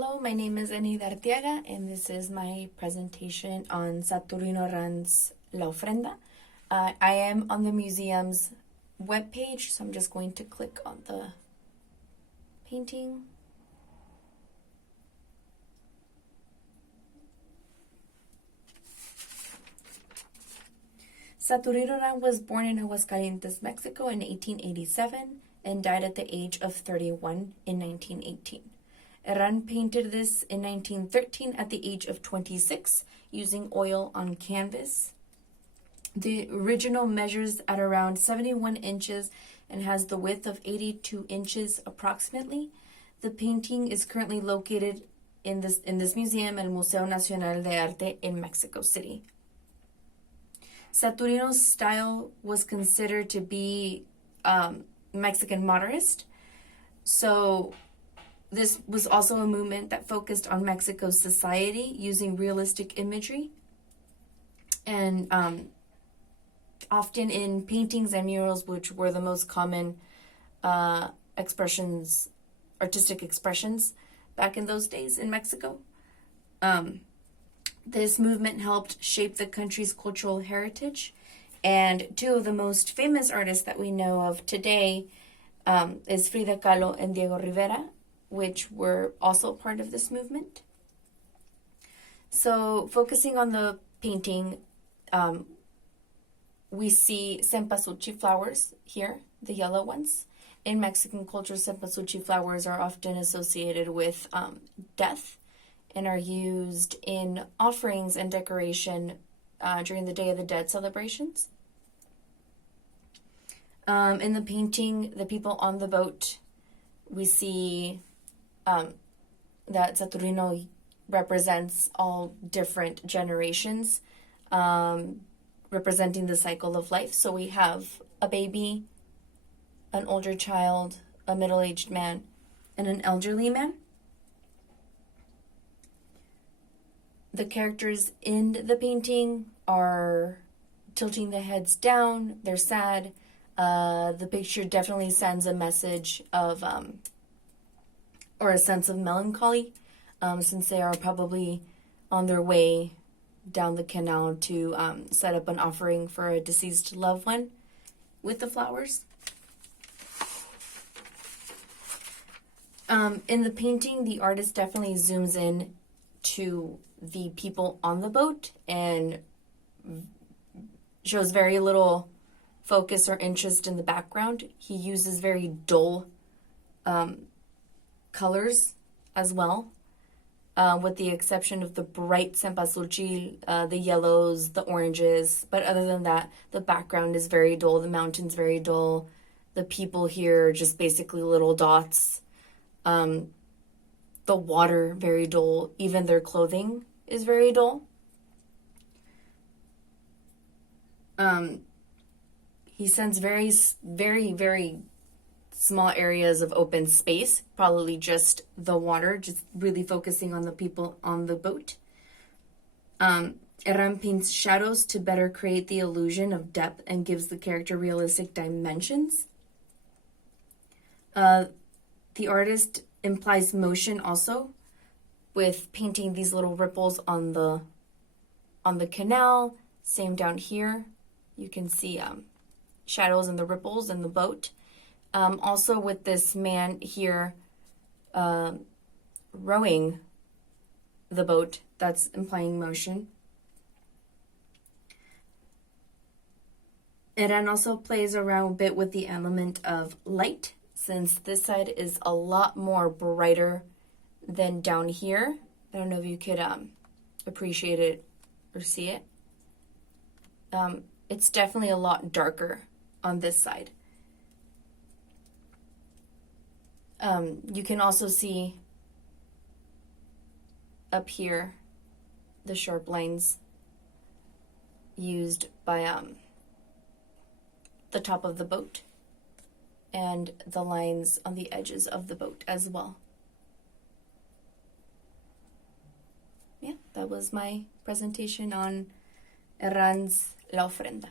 Hello, my name is Eneida Arteaga, and this is my presentation on Saturnino Herranz La Ofrenda. I am on the museum's webpage, so I'm just going to click on the painting. Saturnino Herranz was born in Aguascalientes, Mexico in 1887 and died at the age of 31 in 1918. Herranz painted this in 1913 at the age of 26 using oil on canvas. The original measures at around 71 inches and has the width of 82 inches approximately. The painting is currently located in this museum, El Museo Nacional de Arte in Mexico City. Saturnino's style was considered to be Mexican modernist. So this was also a movement that focused on Mexico's society using realistic imagery. And often in paintings and murals, which were the most common artistic expressions back in those days in Mexico. This movement helped shape the country's cultural heritage. And two of the most famous artists that we know of today is Frida Kahlo and Diego Rivera, which were also part of this movement. So focusing on the painting, we see cempasúchil flowers here, the yellow ones. In Mexican culture, cempasúchil flowers are often associated with death and are used in offerings and decoration during the Day of the Dead celebrations. In the painting, the people on the boat, we see that Saturnino represents all different generations, representing the cycle of life. So we have a baby, an older child, a middle-aged man, and an elderly man. The characters in the painting are tilting the heads down, they're sad. The picture definitely sends a message of or a sense of melancholy, since they are probably on their way down the canal to set up an offering for a deceased loved one with the flowers. In the painting, the artist definitely zooms in to the people on the boat and shows very little focus or interest in the background. He uses very dull colors as well, with the exception of the bright cempasúchil, the yellows, the oranges. But other than that, the background is very dull, the mountain's very dull, the people here are just basically little dots. The water, very dull, even their clothing is very dull. He sends very, very, very small areas of open space, probably just the water, just really focusing on the people on the boat. Herranz paints shadows to better create the illusion of depth and gives the character realistic dimensions. The artist implies motion also with painting these little ripples on the canal. Same down here. You can see shadows and the ripples in the boat. Also with this man here rowing the boat, that's implying motion. Herranz also plays around a bit with the element of light, since this side is a lot more brighter than down here. I don't know if you could appreciate it or see it. It's definitely a lot darker on this side. You can also see up here the sharp lines used by the top of the boat and the lines on the edges of the boat as well. Yeah, that was my presentation on Herranz La Ofrenda.